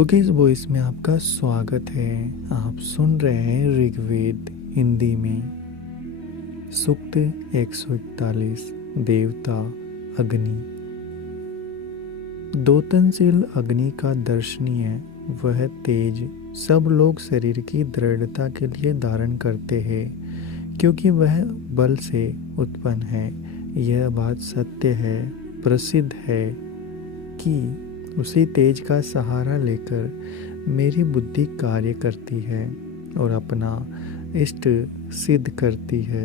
Bookies voice में आपका स्वागत है। आप सुन रहे हैं ऋग्वेद हिंदी में। सूक्त 141 देवता अग्नि। दोतनशील अग्नि का दर्शनीय वह तेज सब लोग शरीर की दृढ़ता के लिए धारण करते हैं, क्योंकि वह बल से उत्पन्न है। यह बात सत्य है, प्रसिद्ध है कि उसी तेज का सहारा लेकर मेरी बुद्धि कार्य करती है और अपना इष्ट सिद्ध करती है।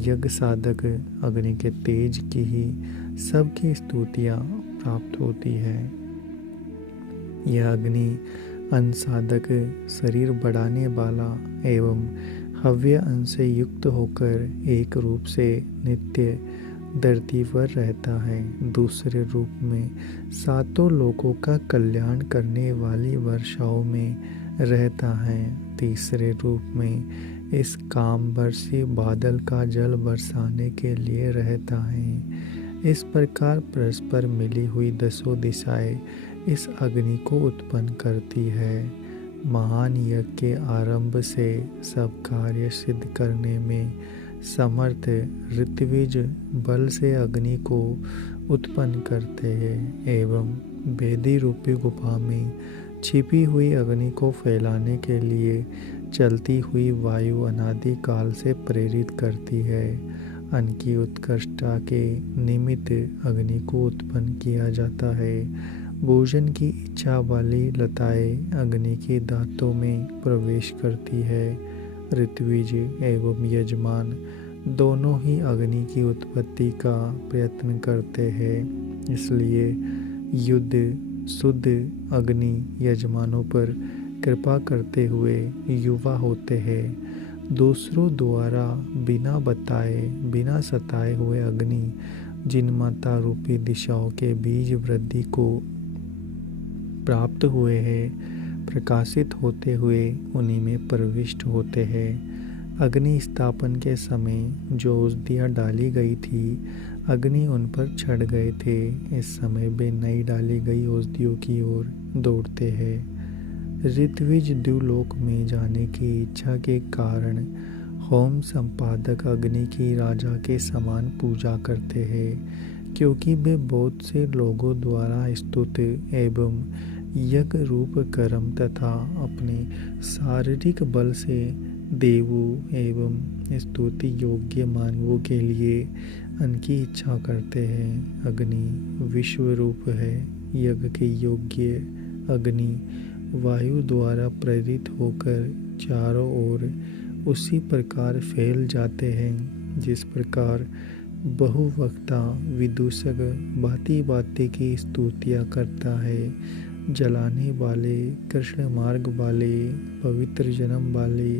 यज्ञ साधक अग्नि के तेज की ही सबकी स्तुतियाँ प्राप्त होती है। यह अग्नि अन्न साधक शरीर बढ़ाने वाला एवं हव्य अंश से युक्त होकर एक रूप से नित्य धरती पर रहता है। दूसरे रूप में सातों लोगों का कल्याण करने वाली वर्षाओं में रहता है। तीसरे रूप में इस कामवर्षी बादल का जल बरसाने के लिए रहता है। इस प्रकार परस्पर मिली हुई दसों दिशाएं इस अग्नि को उत्पन्न करती है। महान यज्ञ के आरंभ से सब कार्य सिद्ध करने में समर्थ ऋत्विज बल से अग्नि को उत्पन्न करते हैं एवं वेदी रूपी गुफा में छिपी हुई अग्नि को फैलाने के लिए चलती हुई वायु अनादि काल से प्रेरित करती है। अन्न की उत्कृष्टता के निमित्त अग्नि को उत्पन्न किया जाता है। भोजन की इच्छा वाली लताएं अग्नि के दांतों में प्रवेश करती है। ऋत्विज एवं यजमान दोनों ही अग्नि की उत्पत्ति का प्रयत्न करते हैं, इसलिए युद्ध शुद्ध अग्नि यजमानों पर कृपा करते हुए युवा होते हैं। दूसरों द्वारा बिना बताए बिना सताए हुए अग्नि जिन माता रूपी दिशाओं के बीज वृद्धि को प्राप्त हुए हैं, प्रकाशित होते हुए उन्हीं में प्रविष्ट होते हैं। अग्नि स्थापन के समय जो औषधियाँ डाली गई थी, अग्नि उन पर चढ़ गए थे। इस समय वे नई डाली गई औषधियों की ओर दौड़ते हैं। ऋत्विज द्युलोक में जाने की इच्छा के कारण होम संपादक अग्नि की राजा के समान पूजा करते हैं, क्योंकि वे बहुत से लोगों द्वारा स्तुत एवं यज्ञ रूप कर्म तथा अपने शारीरिक बल से देवों एवं स्तुति योग्य मानवों के लिए अन्न की इच्छा करते हैं। अग्नि विश्व रूप है। यज्ञ के योग्य अग्नि वायु द्वारा प्रेरित होकर चारों ओर उसी प्रकार फैल जाते हैं जिस प्रकार बहुवक्ता विदूषक भांति भांति की स्तुतियाँ करता है। जलाने वाले, कृष्ण मार्ग वाले, पवित्र जन्म वाले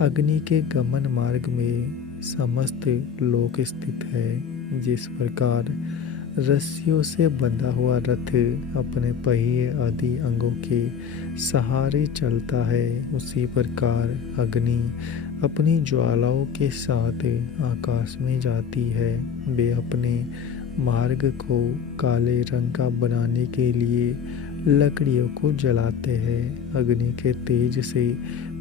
अग्नि के गमन मार्ग में समस्त लोक स्थित है। जिस प्रकार रस्सियों से बंधा हुआ रथ अपने पहिए आदि अंगों के सहारे चलता है, उसी प्रकार अग्नि अपनी ज्वालाओं के साथ आकाश में जाती है। वे अपने मार्ग को काले रंग का बनाने के लिए लकड़ियों को जलाते हैं। अग्नि के तेज से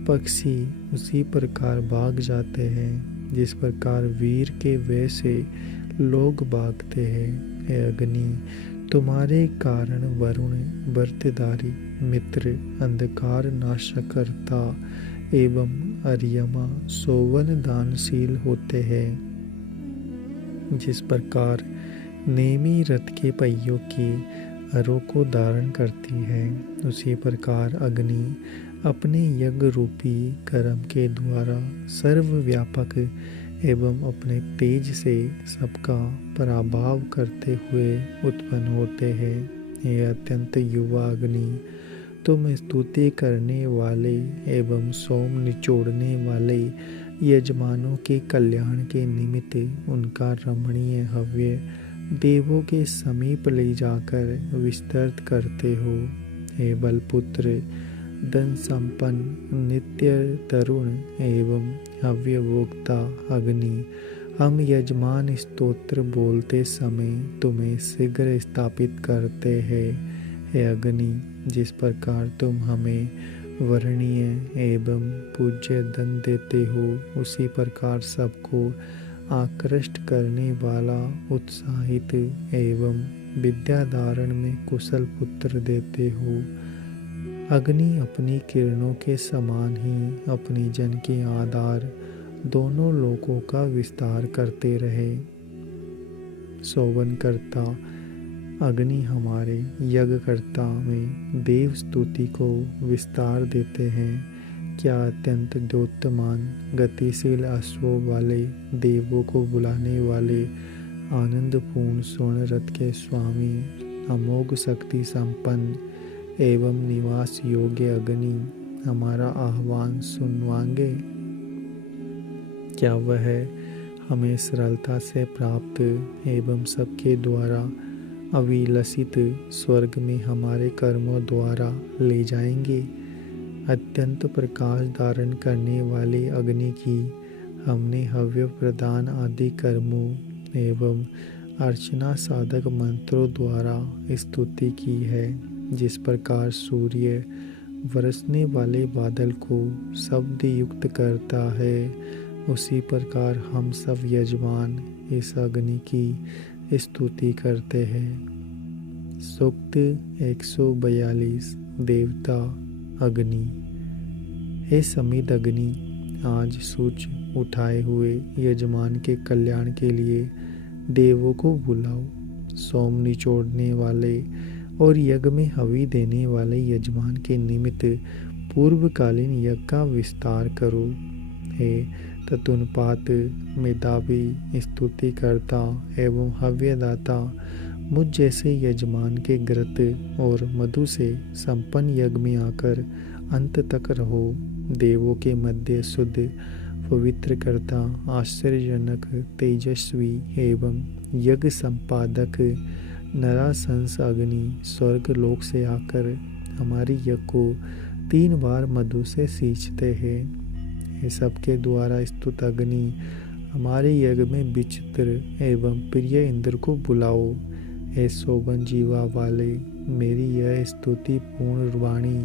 पक्षी उसी प्रकार भाग जाते हैं जिस प्रकार वीर के वय से लोग भागते हैं। हे अग्नि, तुम्हारे कारण वरुण व्रतधारी मित्र अंधकार नाशकर्ता एवं अर्यमा सोवन दानशील होते हैं। जिस प्रकार नेमी रथ के पहियों की अरों को धारण करती है, उसी प्रकार अग्नि अपने यज्ञ रूपी कर्म के द्वारा सर्वव्यापक एवं अपने तेज से सबका पराभव करते हुए उत्पन्न होते हैं। ये अत्यंत युवा अग्नि, तुम स्तुति करने वाले एवं सोम निचोड़ने वाले यजमानों के कल्याण के निमित्त उनका रमणीय हव्य देवों के समीप ले जाकर विस्तृत करते हो। हे बलपुत्र, धन संपन्न, नित्य तरुण एवं हव्यभोक्ता अग्नि, हम यजमान स्तोत्र बोलते समय तुम्हें शीघ्र स्थापित करते हैं। हे अग्नि, जिस प्रकार तुम हमें वर्णीय एवं पूज्य दंड देते हो, उसी प्रकार सबको आकृष्ट करने वाला उत्साहित एवं विद्या धारण में कुशल पुत्र देते हो। अग्नि अपनी किरणों के समान ही अपनी जन के आधार दोनों लोकों का विस्तार करते रहे। शोभनकर्ता अग्नि हमारे यज्ञकर्ता में देव स्तुति को विस्तार देते हैं। क्या अत्यंत द्योतमान गतिशील अश्वों वाले, देवों को बुलाने वाले, आनंदपूर्ण स्वर्ण रथ के स्वामी, अमोघ शक्ति संपन्न एवं निवास योग्य अग्नि हमारा आह्वान सुनवाएंगे? क्या वह हमें सरलता से प्राप्त एवं सबके द्वारा अभिलषित स्वर्ग में हमारे कर्मों द्वारा ले जाएंगे? अत्यंत प्रकाश धारण करने वाले अग्नि की हमने हव्य प्रदान आदि कर्मों एवं अर्चना साधक मंत्रों द्वारा स्तुति की है। जिस प्रकार सूर्य बरसने वाले बादल को शब्द युक्त करता है, उसी प्रकार हम सब यजमान इस अग्नि की स्तुति करते हैं। सूक्त 142 देवता अग्नि। हे समिद अग्नि, आज सूच उठाए हुए यजमान के कल्याण के लिए देवों को बुलाओ। सोम निचोड़ने वाले और यज्ञ में हवि देने वाले यजमान के निमित्त पूर्वकालीन यज्ञ का विस्तार करो। हे तत्नुपात मेधावी स्तुति करता एवं हव्यदाता, मुझ जैसे यजमान के घृत और मधु से संपन्न यज्ञ में आकर अंत तक रहो। देवों के मध्य शुद्ध पवित्र करता, आश्चर्यजनक, तेजस्वी एवं यज्ञ संपादक नराशंस अग्नि स्वर्ग लोक से आकर हमारी यज्ञ को 3 बार मधु से सींचते हैं। ये सबके द्वारा स्तुत अग्नि हमारे यज्ञ में विचित्र एवं प्रिय इंद्र को बुलाओ। हे शोभन जीवा वाले, मेरी यह स्तुति पूर्ण वाणी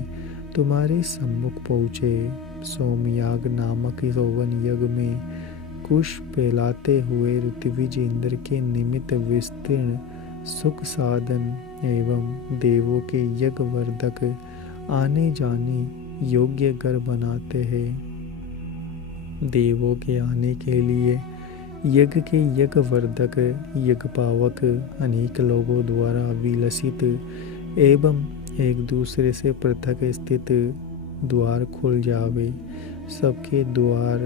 तुम्हारे सम्मुख पहुँचे। सोमयाग नामक शोभन यज्ञ में कुश फैलाते हुए ऋत्विज इंद्र के निमित्त विस्तीर्ण सुख साधन एवं देवों के यज्ञ वर्धक आने जाने योग्य घर बनाते हैं। देवों के आने के लिए यज्ञ के यज्ञ वर्धक यज्ञ पावक अनेक लोगों द्वारा विलसित एवं एक दूसरे से पृथक स्थित द्वार खुल जावे। सबके द्वार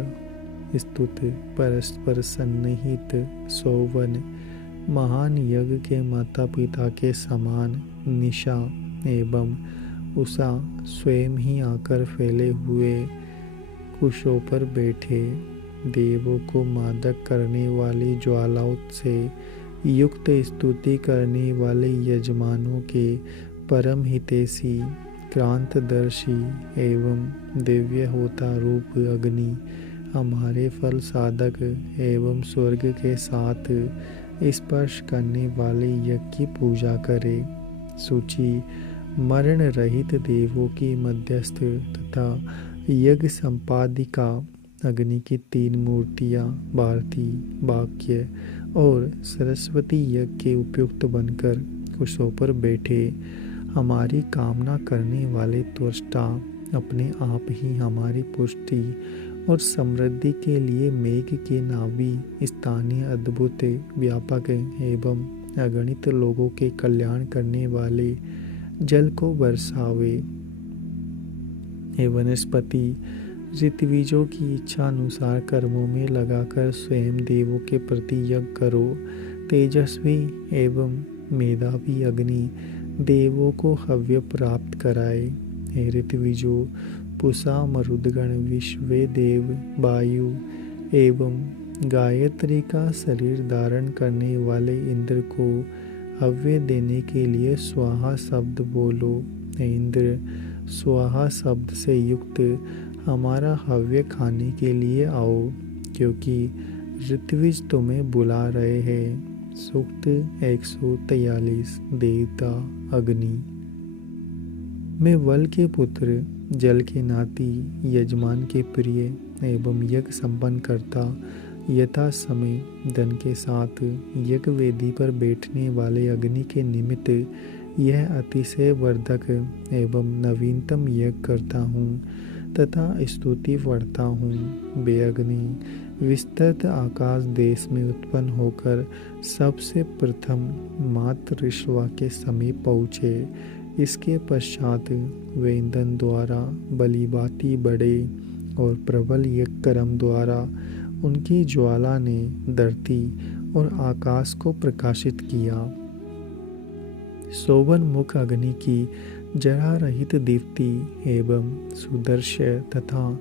स्तुत परस्पर सन्निहित शोभन महान यज्ञ के माता पिता के समान निशा एवं उषा स्वयं ही आकर फैले हुए कुशों पर बैठे। देवों को मादक करने वाली ज्वालाओं से युक्त स्तुति करने वाले यजमानों के परम हितैषी क्रांतदर्शी एवं दिव्य होता रूप अग्नि हमारे फल साधक एवं स्वर्ग के साथ स्पर्श करने वाले यज्ञ की पूजा करे। सूची मरण रहित देवों की मध्यस्थ तथा यज्ञ संपादिका अग्नि की 3 मूर्तियां भारती, वाक्य और सरस्वती यज्ञ के उपयुक्त बनकर कुशों पर बैठे हमारी कामना करने वाले त्वष्टा अपने आप ही हमारी पुष्टि और समृद्धि के लिए मेघ के नावी स्थानीय अद्भुत व्यापक एवं अगणित लोगों के कल्याण करने वाले जल को बरसावे। हे वनस्पति, ऋत्विजों की इच्छा अनुसार कर्मों में लगाकर स्वयं देवों के प्रति यज्ञ करो। तेजस्वी एवं मेधावी अग्नि देवों को हव्य प्राप्त कराए। हे ऋत्विजों, पुषा मरुदगण विश्वे देव वायु एवं गायत्री का शरीर धारण करने वाले इंद्र को हव्य देने के लिए स्वाहा शब्द बोलो। हे इंद्र, स्वाहा शब्द से युक्त हमारा हव्य खाने के लिए आओ, क्योंकि ऋत्विज तुम्हें बुला रहे हैं। सूक्त 143 देवता अग्नि। मैं वल के पुत्र, जल के नाती, यजमान के प्रिय एवं यज्ञ संपन्न करता, यथा समय धन के साथ यज्ञ वेदी पर बैठने वाले अग्नि के निमित्त यह अतिशय वर्धक एवं नवीनतम यज्ञ करता हूँ तथा स्तुति पढ़ता हूँ। वे अग्नि विस्तृत आकाश देश में उत्पन्न होकर सबसे प्रथम मातृ ऋषवा के समीप पहुँचे। इसके पश्चात वे ईंधन द्वारा बलिभांति बढ़े और प्रबल यज्ञ कर्म द्वारा उनकी ज्वाला ने धरती और आकाश को प्रकाशित किया। शोभन मुख अग्नि की जरा रहित दीप्ति एवं सुदर्शय तथा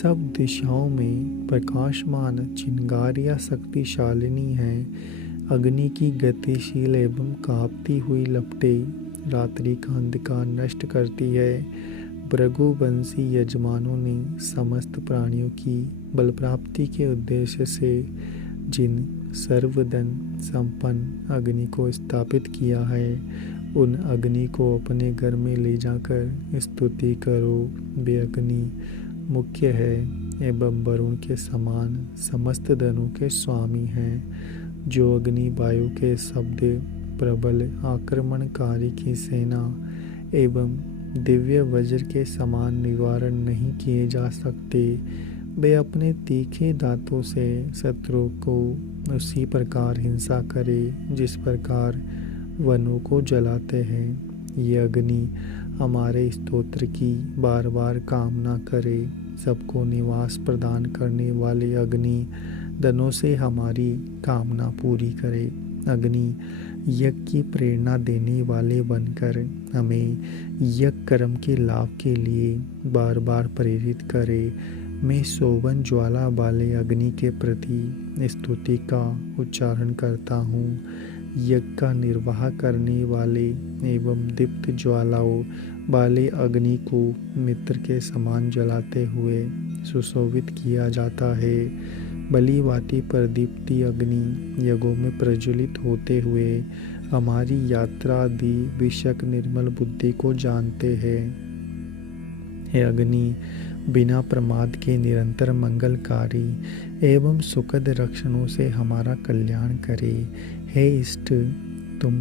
सब दिशाओं में प्रकाशमान चिंगारियाँ शक्तिशालिनी है। अग्नि की गतिशील एवं कांपती हुई लपटें रात्रि का अंधकार नष्ट करती है। भृगुवंशी यजमानों ने समस्त प्राणियों की बल प्राप्ति के उद्देश्य से जिन सर्वधन संपन्न अग्नि को स्थापित किया है, उन अग्नि को अपने घर में ले जाकर स्तुति करो। वे अग्नि मुख्य है एवं वरुण के समान समस्त धनों के स्वामी हैं। जो अग्नि वायु के शब्द प्रबल आक्रमणकारी की सेना एवं दिव्य वज्र के समान निवारण नहीं किए जा सकते, वे अपने तीखे दांतों से शत्रु को उसी प्रकार हिंसा करे जिस प्रकार वनों को जलाते हैं। ये अग्नि हमारे स्तोत्र की बार बार कामना करे। सबको निवास प्रदान करने वाले अग्नि धनों से हमारी कामना पूरी करे। अग्नि यज्ञ की प्रेरणा देने वाले बनकर हमें यज्ञ कर्म के लाभ के लिए बार बार प्रेरित करे। मैं शोभन ज्वाला वाले अग्नि के प्रति स्तुति का उच्चारण करता हूँ। यज्ञ का निर्वाह करने वाले एवं दीप्त ज्वालाओं वाले अग्नि को मित्र के समान जलाते हुए सुशोभित किया जाता है। बलिभांति पर दीप्ति अग्नि यज्ञों में प्रज्वलित होते हुए हमारी यात्रा आदि विषयक निर्मल बुद्धि को जानते हैं। हे अग्नि, बिना प्रमाद के निरंतर मंगलकारी एवं सुखद रक्षणों से हमारा कल्याण करे। हे इष्ट, तुम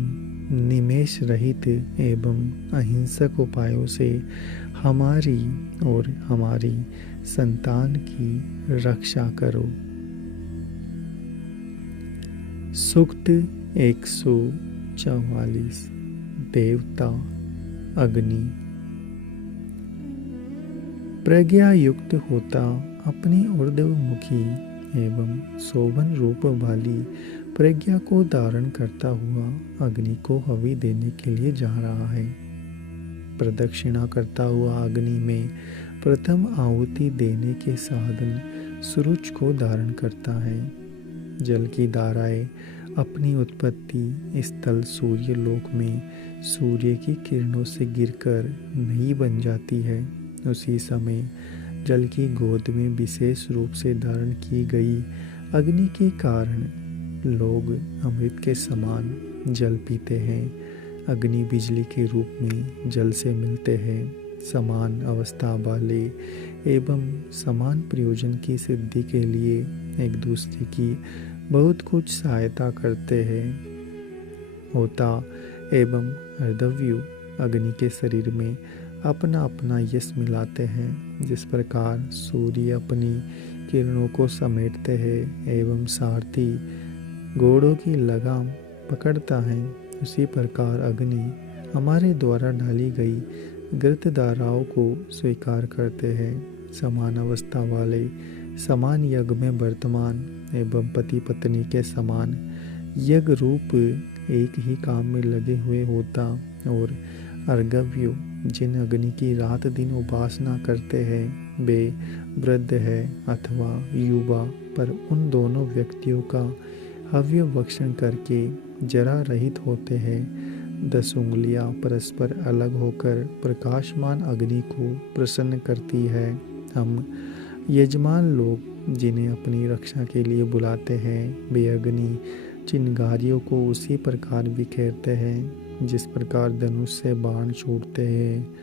निमेष रहित एवं अहिंसक उपायों से हमारी और हमारी संतान की रक्षा करो। सूक्त 144। देवता अग्नि। प्रज्ञा युक्त होता अपनी ऊर्ध्वमुखी एवं शोभन रूप वाली प्रज्ञा को धारण करता हुआ अग्नि को हवि देने के लिए जा रहा है। प्रदक्षिणा करता हुआ अग्नि में प्रथम आहुति देने के साधन सुरुच को धारण करता है। जल की धाराएं अपनी उत्पत्ति स्थल सूर्य लोक में सूर्य की किरणों से गिरकर नहीं बन जाती है। उसी समय जल की गोद में विशेष रूप से धारण की गई अग्नि के कारण लोग अमृत के समान जल पीते हैं। अग्नि बिजली के रूप में जल से मिलते हैं। समान अवस्था वाले एवं समान प्रयोजन की सिद्धि के लिए एक दूसरे की बहुत कुछ सहायता करते हैं। होता एवं अर्धव्यू अग्नि के शरीर में अपना अपना यश मिलाते हैं। जिस प्रकार सूर्य अपनी किरणों को समेटते हैं एवं सारथी घोड़ों की लगाम पकड़ता है, उसी प्रकार अग्नि हमारे द्वारा डाली गई गृत धाराओं को स्वीकार करते हैं। समान अवस्था वाले समान यज्ञ में वर्तमान एवं पति पत्नी के समान यज्ञ रूप एक ही काम में लगे हुए होता और अर्घव्यु जिन अग्नि की रात दिन उपासना करते हैं वे वृद्ध है अथवा युवा, पर उन दोनों व्यक्तियों का हव्य भक्षण करके जरा रहित होते हैं। 10 उंगलियां परस्पर अलग होकर प्रकाशमान अग्नि को प्रसन्न करती है। हम यजमान लोग जिन्हें अपनी रक्षा के लिए बुलाते हैं, वे अग्नि चिंगारियों को उसी प्रकार बिखेरते हैं जिस प्रकार धनुष से बाण छूटते हैं।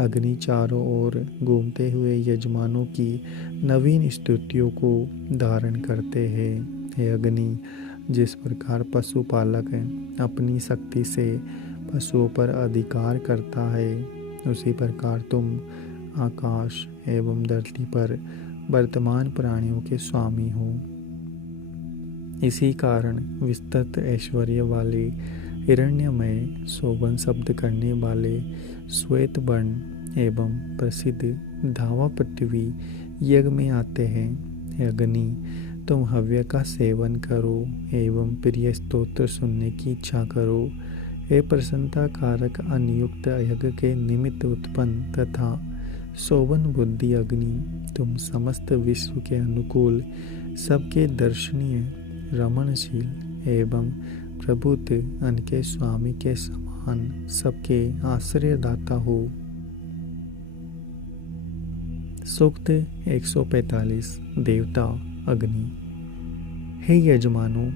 अग्नि चारों ओर घूमते हुए यजमानों की नवीन स्तुतियों को धारण करते हैं। हे अग्नि, जिस प्रकार पशुपालक अपनी शक्ति से पशुओं पर अधिकार करता है, उसी प्रकार तुम आकाश एवं धरती पर वर्तमान प्राणियों के स्वामी हो। इसी कारण विस्तृत ऐश्वर्य वाले हिरण्यमय, शोभन शब्द करने वाले श्वेत वर्ण एवं प्रसिद्ध धावा पृथ्वी यज्ञ में आते हैं। हे अग्नि, तुम हव्य का सेवन करो एवं प्रिय स्तोत्र सुनने की इच्छा करो। हे प्रसन्नता कारक अनियुक्त यज्ञ के निमित्त उत्पन्न तथा शोभन बुद्धि अग्नि, तुम समस्त विश्व के अनुकूल, सबके दर्शनीय, रमणशील एवं प्रभुत्व अनके स्वामी के समान सबके आश्रयदाता हो। सूक्त 145। देवता अग्नि। हे यजमानों,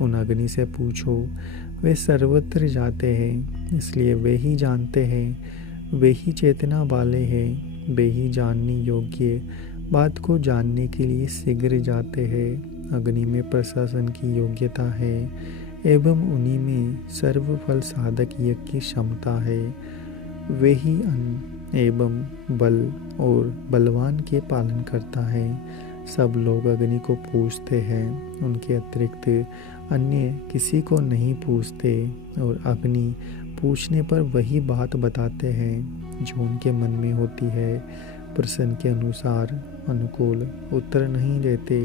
उन अग्नि से पूछो, वे सर्वत्र जाते हैं, इसलिए वे ही जानते हैं, वे ही चेतना वाले हैं, वे ही जानने योग्य बात को जानने के लिए शीघ्र जाते हैं। अग्नि में प्रशासन की योग्यता है एवं उन्हीं में सर्वफल साधक यज्ञ की क्षमता है। वे ही अन्न एवं बल और बलवान के पालन करता है। सब लोग अग्नि को पूजते हैं, उनके अतिरिक्त अन्य किसी को नहीं पूजते, और अग्नि पूछने पर वही बात बताते हैं जो उनके मन में होती है। प्रश्न के अनुकूल उत्तर नहीं देते।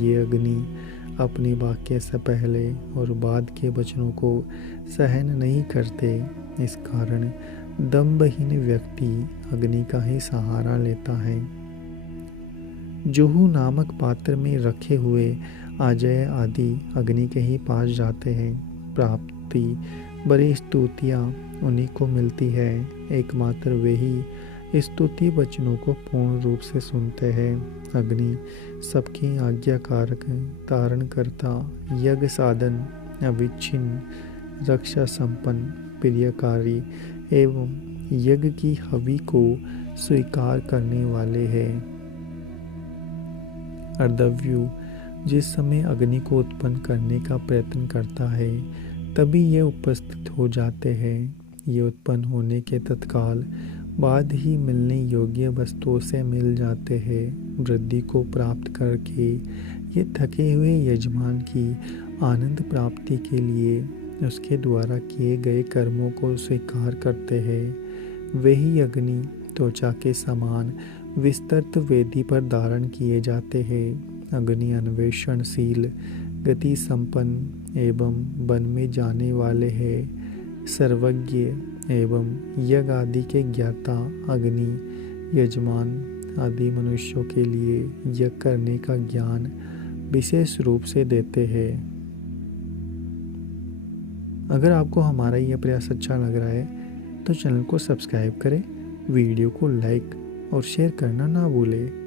ये अग्नि अपनी वाक्य से पहले और बाद के वचनों को सहन नहीं करते। इस कारण दम्भहीन व्यक्ति अग्नि का ही सहारा लेता है। जुहू नामक पात्र में रखे हुए अजय आदि अग्नि के ही पास जाते हैं। प्राप्ति बड़ी स्तुतियाँ उन्हीं को मिलती है। एकमात्र वे ही स्तुति वचनों को पूर्ण रूप से सुनते हैं। अग्नि सबके आज्ञाकारक, तारण करता, यज्ञ साधन, अविच्छिन्न, रक्षा संपन्न, प्रियकारी एवं यज्ञ की हवि को स्वीकार करने वाले हैं। अर्धव्यू जिस समय अग्नि को उत्पन्न करने का प्रयत्न करता है, तभी ये उपस्थित हो जाते हैं। ये उत्पन्न होने के तत्काल बाद ही मिलने योग्य वस्तुओं से मिल जाते हैं। वृद्धि को प्राप्त करके ये थके हुए यजमान की आनंद प्राप्ति के लिए उसके द्वारा किए गए कर्मों को स्वीकार करते हैं। वही अग्नि त्वचा के समान विस्तृत वेदी पर धारण किए जाते हैं। अग्नि अन्वेषणशील, गति संपन्न एवं वन में जाने वाले हैं। सर्वज्ञ एवं यज्ञ आदि के ज्ञाता अग्नि यजमान आदि मनुष्यों के लिए यज्ञ करने का ज्ञान विशेष रूप से देते हैं। अगर आपको हमारा यह प्रयास अच्छा लग रहा है तो चैनल को सब्सक्राइब करें, वीडियो को लाइक और शेयर करना ना भूलें।